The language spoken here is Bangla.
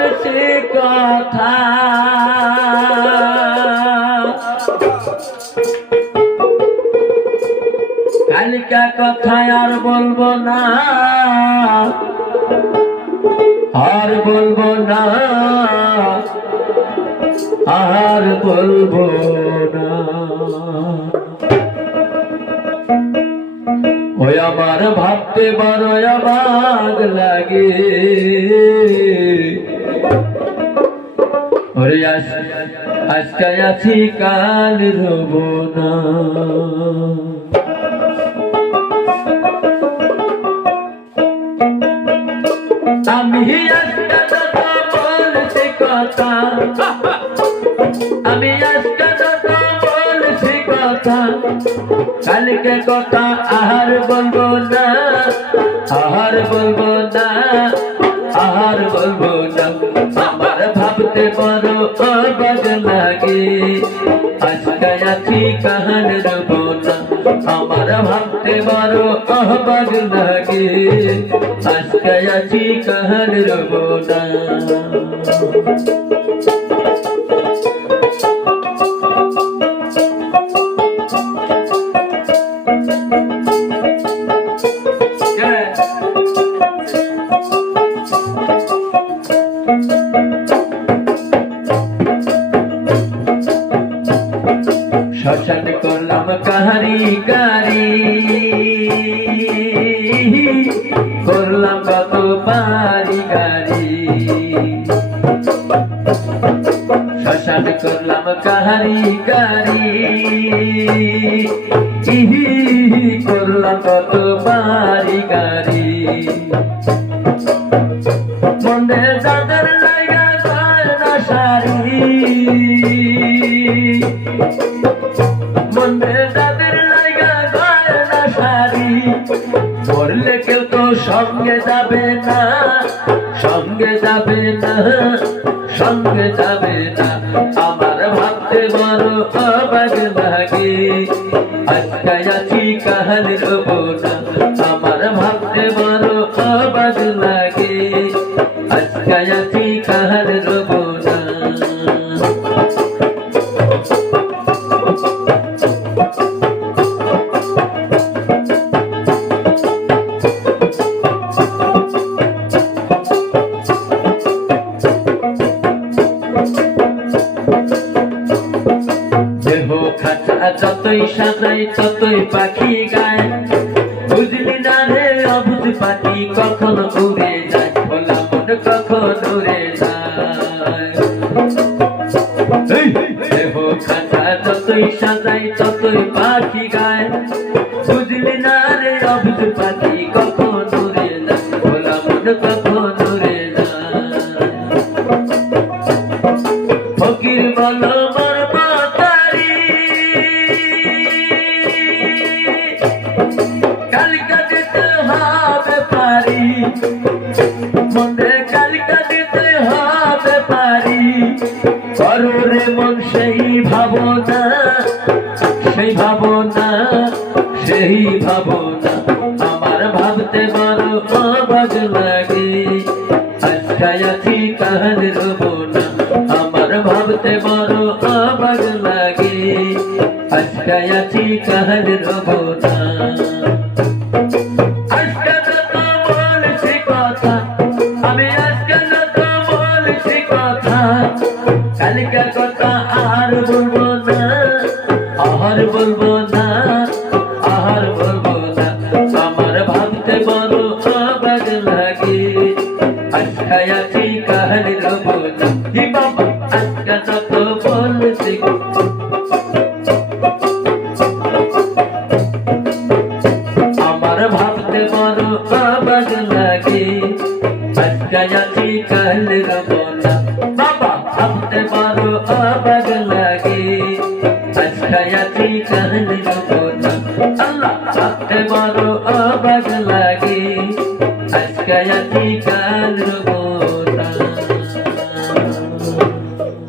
বলছি কথা। কালিকা কথা আর বলব না, আর বলব না, আর বলব না। ওই আমার ভাবতে বড় অবাক লাগে। ওরে আজ- আজকে আছি কাল রব না। আমি কথা। আজকে কথা। কালকে কথা আহার বলব না, আহার বলব না। অবাক লাগে আজকে আছি শ্মশান করলাম কাহারি গারি শ্মশান করলাম কাহারি গারি ইহি করলাম কত বারি গারি মনে দাদার লাগা করে না সারি। সঙ্গে যাবে না, সঙ্গে যাবে না, সঙ্গে যাবে না। আমার ভাবতে বড় অবাক লাগে। আজকাই আছি কাহাল রব না। আমার ভাবতে বড় অবাক লাগে। আজকে আছি কাহাল রব যতই সাজাই ততই পাখি গায়। বুঝলি না রে অবুঝ পাখি কখন উড়ে যায়? ভোলা মন কখন উড়ে যায়? যতই সাজাই ততই পাখি গায়। বুঝলি না রে অবুঝ পাখি কখন উড়ে যায়? ভোলা মন কখন দিতে হবে পারি। মনে কালকা দিতে হবে পারি। করো রে মন সেই ভাবনা আমার ভাবতে বড় অবাক লাগে। আছি কাহান রব না আমার ভাবতে বড় রব কালকে কথা আর বলব না আর বলব না আর বলব না। আমার ভাবতে বড় অবাক লাগে। আজকে আছি কাহানি রব না। হি বাবা আজকে যত বলছি। আমার ভাবতে বড় অবাক লাগে। আজকে আছি কাল রব না। ভাবতে বড় অবাক লাগে আজকে আছি কাল রব না আল্লাহ ভাবতে বড় অবাক লাগে আজকে আছি কাল